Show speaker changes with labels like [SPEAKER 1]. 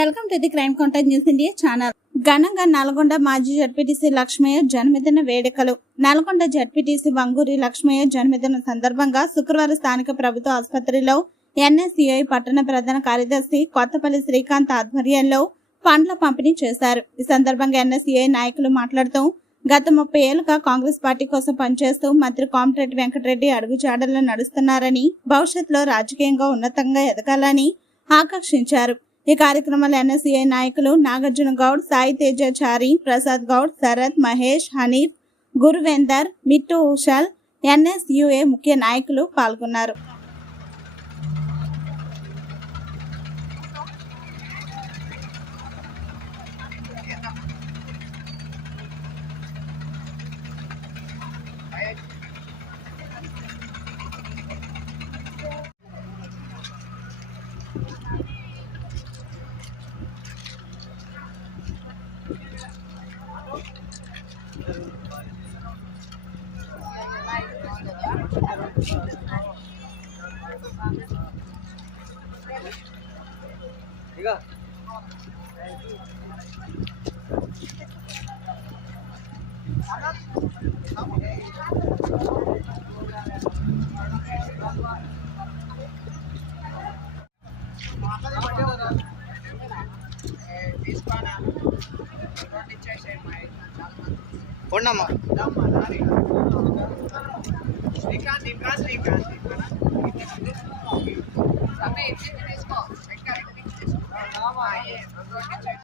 [SPEAKER 1] Welcome to the crime contact news India channel. ఘనంగా నల్గొండ మాజీ ZPTC Lakshmaiah జన్మదిన వేడుకలు. నల్గొండ జడ్పీటీసీ వంగూరి లక్ష్మయ్య జన్మదిన సందర్భంగా శుక్రవారం స్థానిక ప్రభుత్వ ఆసుపత్రిలో ఎన్ఎస్సిఐ పట్టణ ప్రధాన కార్యదర్శి కొత్తపల్లి శ్రీకాంత్ ఆధ్వర్యంలో పండ్ల పంపిణీ చేశారు. ఈ సందర్భంగా ఎన్ఎస్సిఐ నాయకులు మాట్లాడుతూ గత ముప్పై ఏళ్ళుగా కాంగ్రెస్ పార్టీ కోసం పనిచేస్తూ మంత్రి కోమటిరెడ్డి వెంకటరెడ్డి అడుగుజాడల్లో నడుస్తున్నారని భవిష్యత్తులో రాజకీయంగా ఉన్నతంగా ఎదగాలని ఆకాంక్షించారు. ఈ కార్యక్రమంలో ఎన్ఎస్సీఐ నాయకులు నాగార్జున గౌడ్ సాయి తేజాచారి ప్రసాద్ గౌడ్ శరత్ మహేష్ హనీఫ్ గురువేందర్ మిట్టు ఉషాల్ ఎన్ఎస్యుఏ ముఖ్య నాయకులు పాల్గొన్నారు.
[SPEAKER 2] ఇక ఉండమ్మా
[SPEAKER 3] శ్రీకాంత్ ఇంకా శ్రీకాంత్ ఇంకా తీసుకో